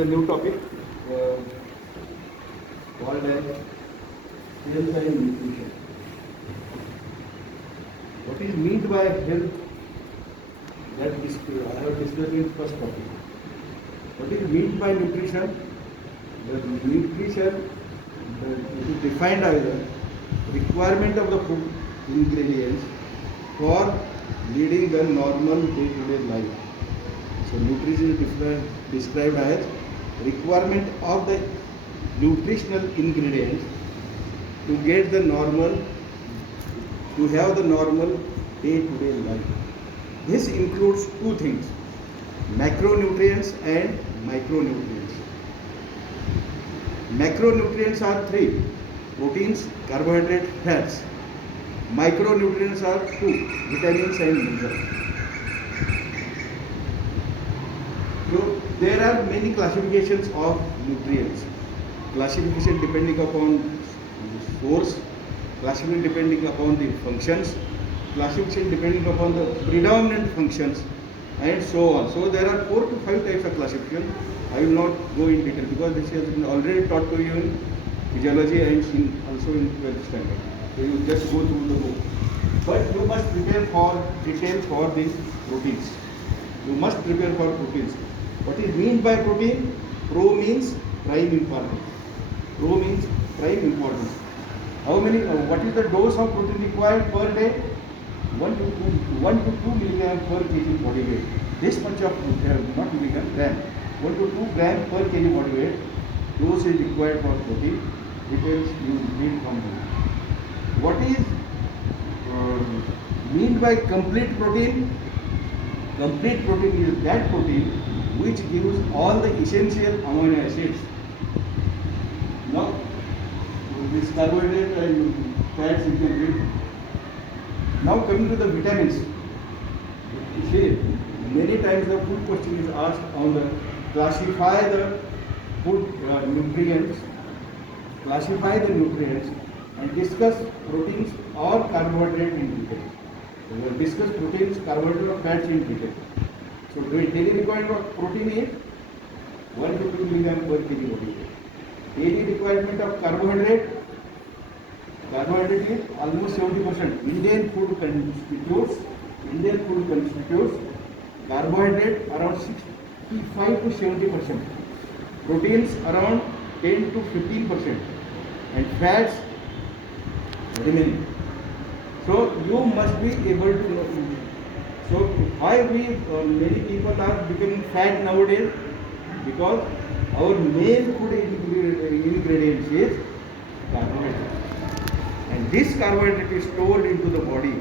a new topic called as health and nutrition. What is meant by health? That I have discussed in first topic. What is meant by nutrition? The nutrition it is defined as the requirement of the food ingredients for leading the normal day-to-day life. So nutrition is described as requirement of the nutritional ingredients to get the normal, to have the normal day-to-day life. This includes two things, macronutrients and micronutrients. Macronutrients are three, proteins, carbohydrates, fats. Micronutrients are two, vitamins and minerals. So there are many classifications of nutrients. Classification depending upon source, classification depending upon the functions, classification depending upon the predominant functions, and so on. So there are 4 to 5 types of classification. I will not go in detail because this has been already taught to you in physiology and also in 12th standard. So you just go through the book. But you must prepare for detail for the proteins. You must prepare for proteins. What is meant by protein? Pro means prime importance. Pro means prime importance. How many? What is the dose of protein required per day? 1 to 2 milligram per kg body weight. This much of not milligram, gram. 1 to 2 gram per kg body weight. Dose is required for protein. Details you need from me. What is meant by complete protein? Complete protein is that protein which gives all the essential amino acids. Now, this carbohydrate and fats you can read. Now coming to the vitamins. You see, many times the food question is asked on the classify the food nutrients, classify the nutrients and discuss proteins or carbohydrate in detail. We will discuss proteins, carbohydrate or fats in detail. So daily requirement of protein is 1 to 2 milligram per kg body weight. Daily requirement of carbohydrate is almost 70%. Indian food constitutes carbohydrate around 65 to 70%. Proteins around 10 to 15%. And fats remaining. So you must be able to know. So why many people are becoming fat nowadays? Because our main food ingredients is carbohydrate. And this carbohydrate is stored into the body,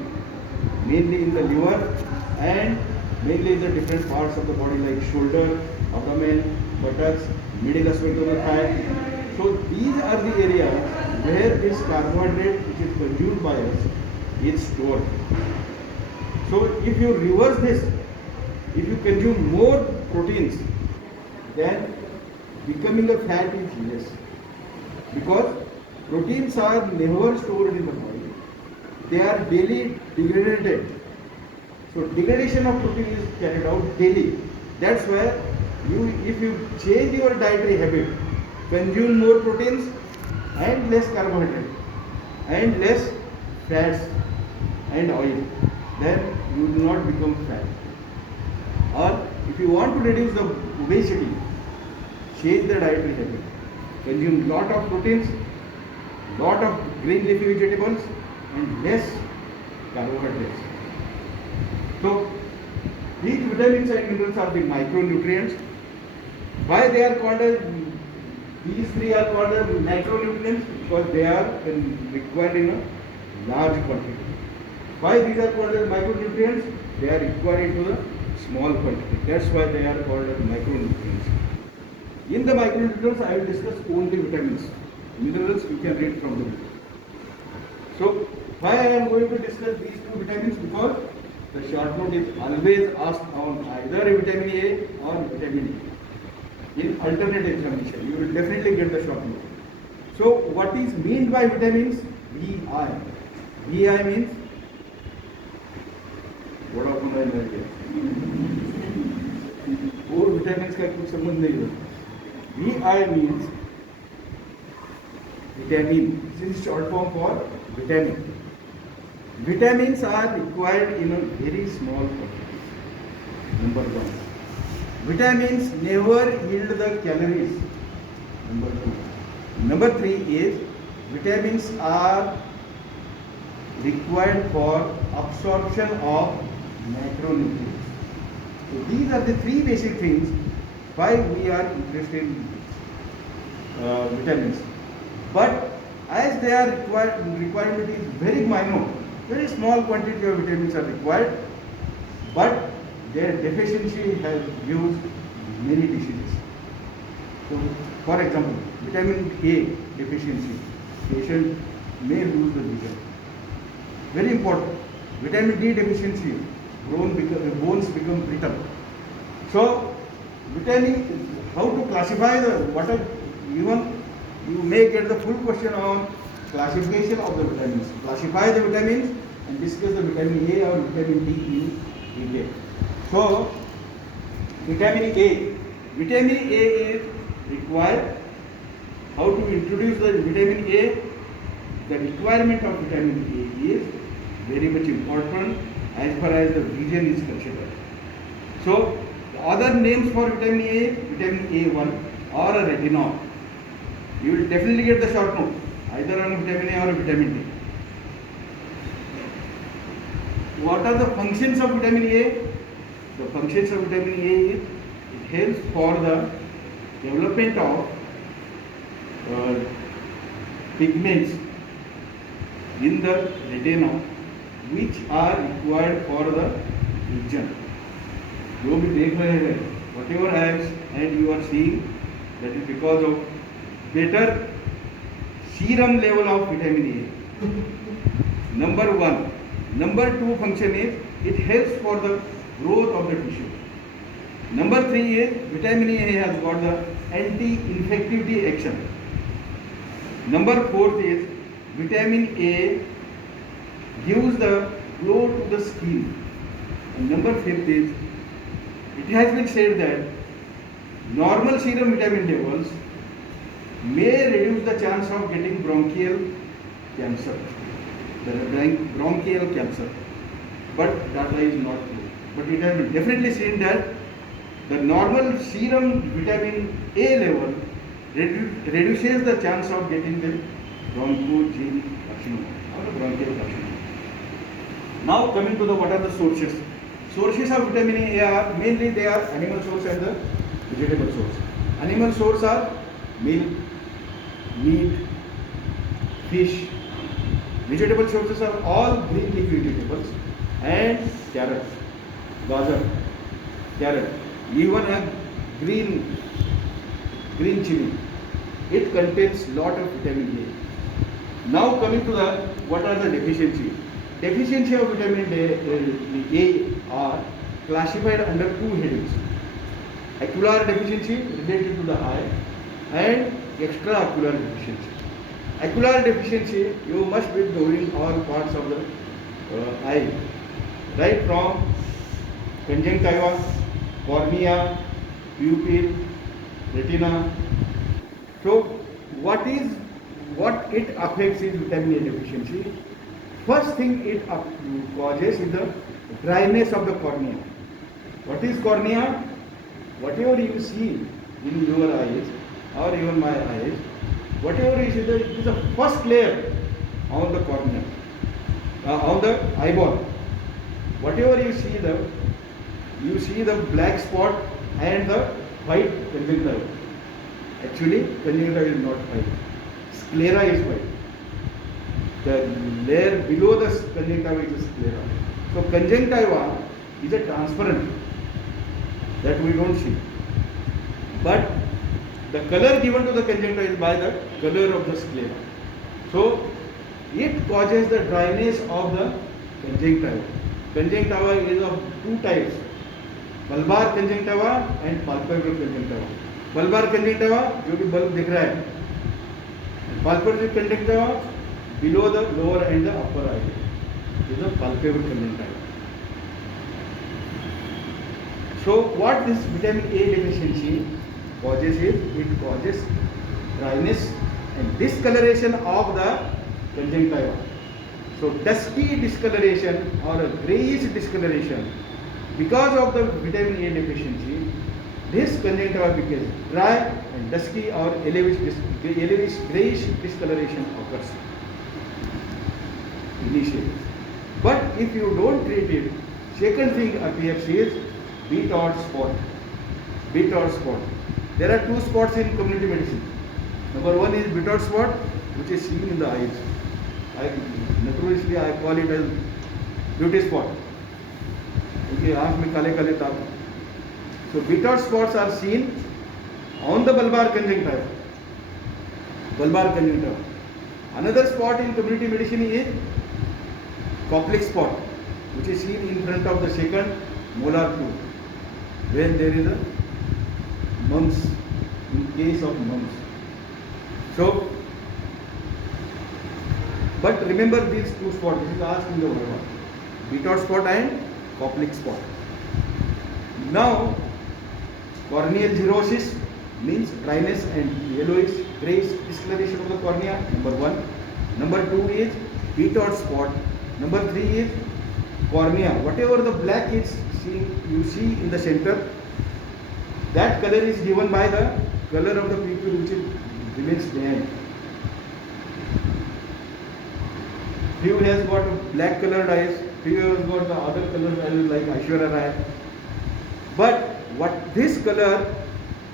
mainly in the liver and mainly in the different parts of the body like shoulder, abdomen, buttocks, middle aspect of the thigh. So these are the areas where this carbohydrate which is consumed by us is stored. So if you reverse this, if you consume more proteins, then becoming a fat is less. Because proteins are never stored in the body. They are daily degraded. So degradation of protein is carried out daily. That's why if you change your dietary habit, consume more proteins and less carbohydrate and less fats and oil, then you will not become fat. Or if you want to reduce the obesity, change the dietary habit. Consume lot of proteins, lot of green leafy vegetables and less carbohydrates. So these vitamins and minerals are the micronutrients. Why they are called as, these three are called as macronutrients? Because they are required in a large quantity. Why these are called as micronutrients? They are required into the small quantity. That's why they are called as micronutrients. In the micronutrients, I will discuss only vitamins. Minerals you can read from the book. So why I am going to discuss these two vitamins? Because the short note is always asked on either a vitamin A or vitamin E. In alternate examination, you will definitely get the short note. So what is meant by vitamins? VI. VI means Vodafone and Idea. और vitamins का कुछ संबंध नहीं है. VI means vitamin. This is short form for vitamin. Vitamins are required in a very small quantity. Number one. Vitamins never yield the calories. Number two. Number three is vitamins are required for absorption of macronutrients. So these are the three basic things why we are interested in vitamins. But as they are requirement is very minor, very small quantity of vitamins are required, but their deficiency has used many diseases. So, for example, vitamin A deficiency, patient may lose the vision. Very important. Vitamin D deficiency, bones become brittle. So, vitamin, how to classify the what are even you may get the full question on classification of the vitamins. Classify the vitamins and discuss the vitamin A or vitamin D in detail. So, vitamin A. Vitamin A is required. How to introduce the vitamin A? The requirement of vitamin A is very much important as far as the vision is considered. So, the other names for vitamin A, vitamin A1 or a retinol. You will definitely get the short note, either on vitamin A or vitamin D. What are the functions of vitamin A? The functions of vitamin A is it helps for the development of pigments in the retina which are required for the vision. जो भी देख रहे हैं, whatever eyes and you are seeing, that is because of better serum level of vitamin A. Number one. Number two function is it helps for the growth of the tissue. Number three is vitamin A has got the anti-infectivity action. Number fourth is vitamin A gives the glow to the skin. And number fifth is it has been said that normal serum vitamin levels may reduce the chance of getting bronchial cancer. Bronchial cancer. But that is not true. But it has been definitely seen that the normal serum vitamin A level reduces the chance of getting the bronchogenic carcinoma or the bronchial carcinoma. Now coming to the what are the sources. Sources of vitamin A are mainly they are animal source and the vegetable source. Animal source are milk, meat, fish. Vegetable sources are all green leafy vegetables and carrot, gajar, carrot, even a green chili. It contains lot of vitamin A. Now coming to the what are the deficiency. Deficiency of vitamin A are classified under two headings. Acular deficiency related to the eye and extraocular deficiency. Acular deficiency, you must be knowing all parts of the eye, right from conjunctiva, cornea, pupil, retina. So, what it affects is vitamin A deficiency. First thing it causes is the dryness of the cornea. What is cornea? Whatever you see in your eyes or even my eyes, whatever you see, it is the first layer on the cornea, on the eyeball. Whatever you see the black spot and the white conjunctiva. Actually, conjunctiva is not white. Sclera is white. The layer below the conjunctiva is sclera. So conjunctiva is a transparent that we don't see. But the color given to the conjunctiva is by the color of the sclera. So it causes the dryness of the conjunctiva. Conjunctiva is of two types, bulbar conjunctiva and palpebral conjunctiva. Bulbar conjunctiva जो कि bulb दिख रहा है, palpebral conjunctiva below the lower and the upper eyelid is a palpebral conjunctiva. So what this vitamin A deficiency it causes dryness and discoloration of the conjunctiva. So dusky discoloration or a grayish discoloration because of the vitamin A deficiency. This conjunctiva becomes dry and dusky or yellowish grayish discoloration occurs initially. But if you don't treat it, second thing appears is beat-out spot. Beat-out spot. There are two spots in community medicine. Number one is beat-out spot, which is seen in the eyes. Naturally, I call it as beauty spot. Okay, आँख में काले काले दाग. So beat-out spots are seen on the bulbar conjunctiva. Bulbar conjunctiva. Another spot in community medicine is cochlear spot, which is seen in front of the second molar tooth when there is a mumps, in case of mumps. So, but remember these two spots. This is asked in the overall. Beat-out spot and cochlear spot. Now, corneal cirrhosis means dryness and yellowish grayish discoloration of the cornea. Number one. Number two is beat-out spot. Number three is cornea. Whatever the black is you see in the center, that color is given by the color of the pupil which remains behind. Few has got black colored eyes, few has got the other colored eyes like Acular eye. But what this color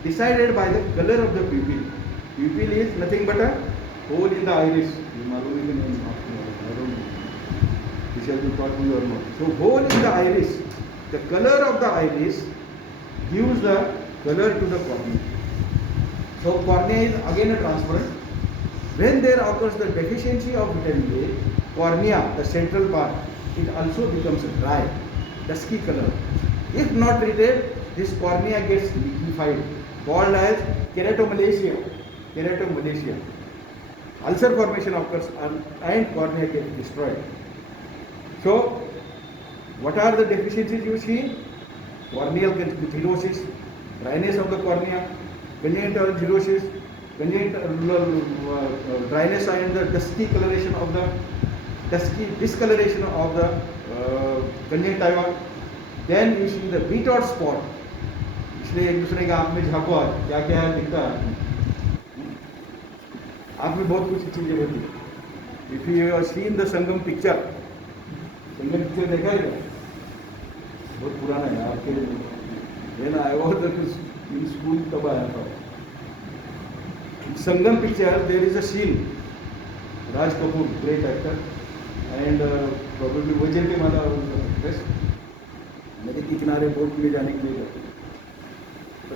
decided by the color of the pupil. Pupil is nothing but a hole in the iris. I don't know. This has been taught to you or not. So hole in the iris. The color of the iris gives the color to the cornea. So cornea is again a transparent. When there occurs the deficiency of vitamin A, cornea, the central part, it also becomes dry, dusky color. If not treated, this cornea gets liquefied, called as keratomalacia. Keratomalacia. Ulcer formation occurs and cornea gets destroyed. So, what are the deficiencies you see? Corneal cirrhosis, dryness of the cornea, congenital cirrhosis, congenital dryness and the dusky coloration of the discoloration of the conjunctiva. Then you see the beat-out spot. इसलिए एक दूसरे के आँख में झाँको क्या क्या है दिखता है. आँख में बहुत कुछ चीजें होती है. If you have seen the Sangam picture देखा है क्या? बहुत पुराना है आपके. When I was in school तब आया था. संगम picture, there is a scene. Raj Kapoor, great actor, and probably वजन के माला नदी के किनारे बोट में जाने के लिए जाते.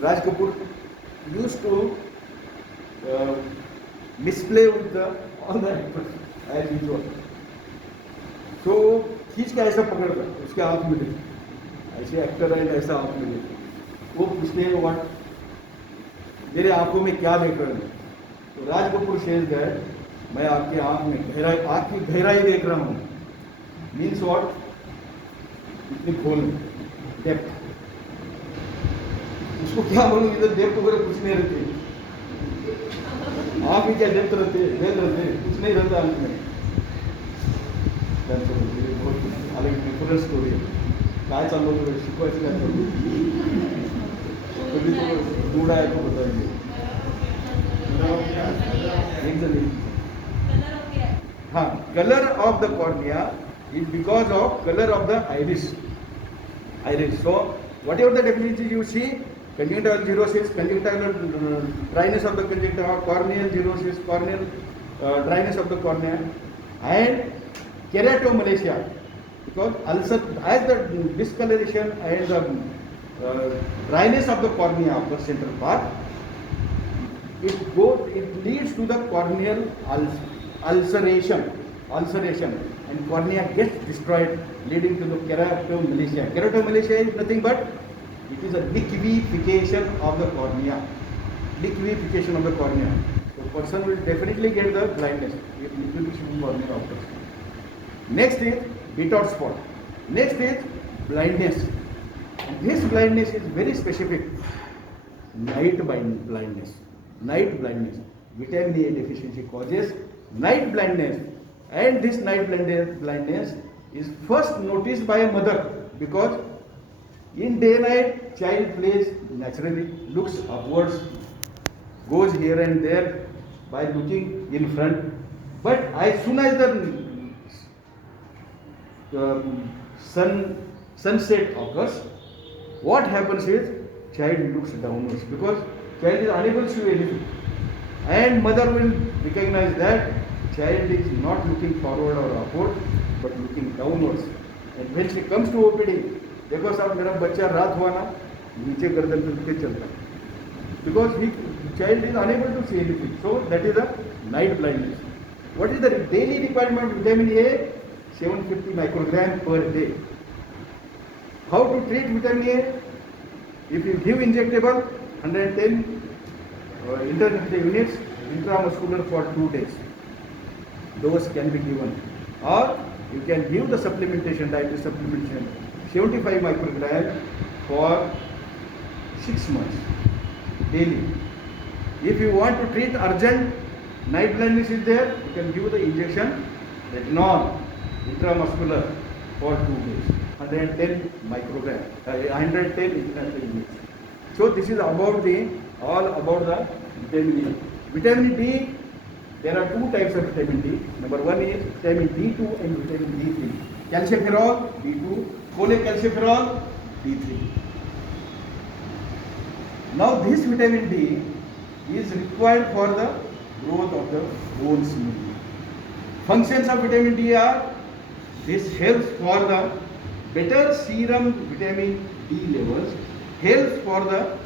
Raj Kapoor used to misplay with all the actors as usual. So खींच के ऐसा पकड़ता उसके आँख में देख, ऐसे एक्टर है ऐसा आँख में देख. वो पूछते हैं व्हाट, मेरे आँखों में क्या देख रहे हैं? तो राज कपूर शेष गए, मैं आपके आँख में गहराई, आँख की गहराई देख रहा हूँ. Means what? इतनी खोल डेप्थ. उसको क्या बोलूँ, इधर डेप्थ वगैरह कुछ नहीं रहती. आँख में क्या डेप्थ रहते हैं? वेल रहते हैं, कुछ नहीं रहता आँख में. बहुत अलग डिफरंट स्टोरी आहे. काय चाललं होतं, शिकवायचं काय चाललं, कधी तो मूड आहे तो बताएंगे. हाँ, color of the cornea is because of color of the iris. So whatever the deficiencies you see, congenital cirrhosis, conjunctival dryness of the conjunctiva, corneal cirrhosis, corneal dryness of the cornea, and keratomalacia, because ulcer, as the discoloration and the dryness of the cornea of the central part, it leads to the corneal ulceration, and cornea gets destroyed, leading to the keratomalacia. Keratomalacia is nothing but it is a liquefaction of the cornea. Liquefaction of the cornea. So person will definitely get the blindness if liquefaction of cornea occurs. Next is beat-out spot. Next is blindness. And this blindness is very specific. night blindness. Night blindness. Vitamin A deficiency causes night blindness, and this night blindness is first noticed by a mother, because in day night child plays naturally, looks upwards, goes here and there by looking in front, but as soon as the sunset occurs, what happens is child looks downwards, because child is unable to see anything, and mother will recognize that child is not looking forward or upward but looking downwards. And when she comes to OPD, देखो साहब मेरा बच्चा रात हुआ ना नीचे गर्दन पे चलता है, because child is unable to see anything. So that is a night blindness. What is the daily requirement of vitamin A? 750 microgram per day. How to treat vitamin A? If you give injectable 110 intermittent units intramuscular for 2 days, those can be given, or you can give the supplementation, dietary supplementation 75 microgram for 6 months daily. If you want to treat urgent night blindness is there, you can give the injection retinol intramuscular for 2 days, 110 microgram, 110 international units. So this is about all about the vitamin D. Vitamin D, there are 2 types of vitamin D. Number 1 is vitamin D2 and vitamin D3. Calciferol D2, cholecalciferol D3. Now this vitamin D is required for the growth of the bones. Functions of vitamin D are: this helps for the better serum vitamin D levels, helps for the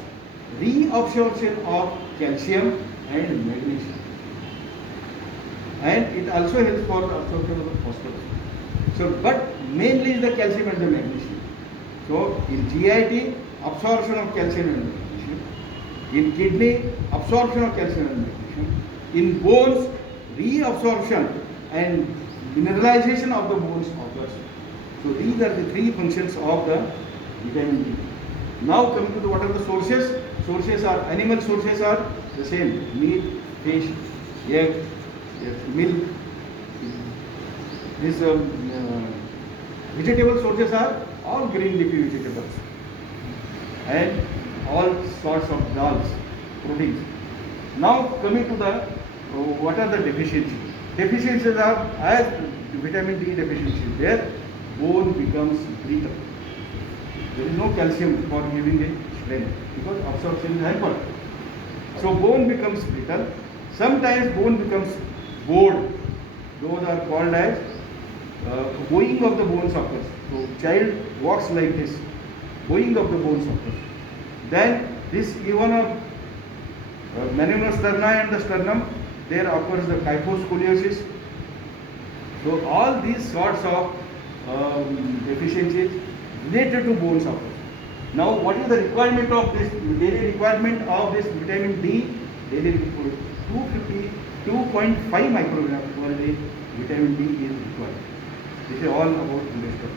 reabsorption of calcium and magnesium, and it also helps for the absorption of the phosphorus. So, but mainly is the calcium and the magnesium. So, in GIT, absorption of calcium and magnesium. In kidney, absorption of calcium and magnesium. In bones, reabsorption and mineralization of the bones occurs. So, these are the 3 functions of the vitamin D. Now, coming to what are the sources? Sources are, animal sources are the same: meat, fish, egg, milk. These vegetable sources are all green leafy vegetables and all sorts of dals, proteins. Now coming to the what are the deficiencies? Deficiencies are, as vitamin D deficiency is there, bone becomes brittle. There is no calcium for giving it strength because absorption is hampered. So bone becomes brittle. Sometimes bone becomes bowed. Those are called as bowing of the bones occurs. So child walks like this, bowing of the bones occurs. Then this even of manimosterna and the sternum, there occurs the kyphoscoliosis. So all these sorts of deficiencies related to bones occurs. Now what is the requirement of this, daily requirement of this vitamin D? Daily 2.5 micrograms per day vitamin D is required. This is all about investor.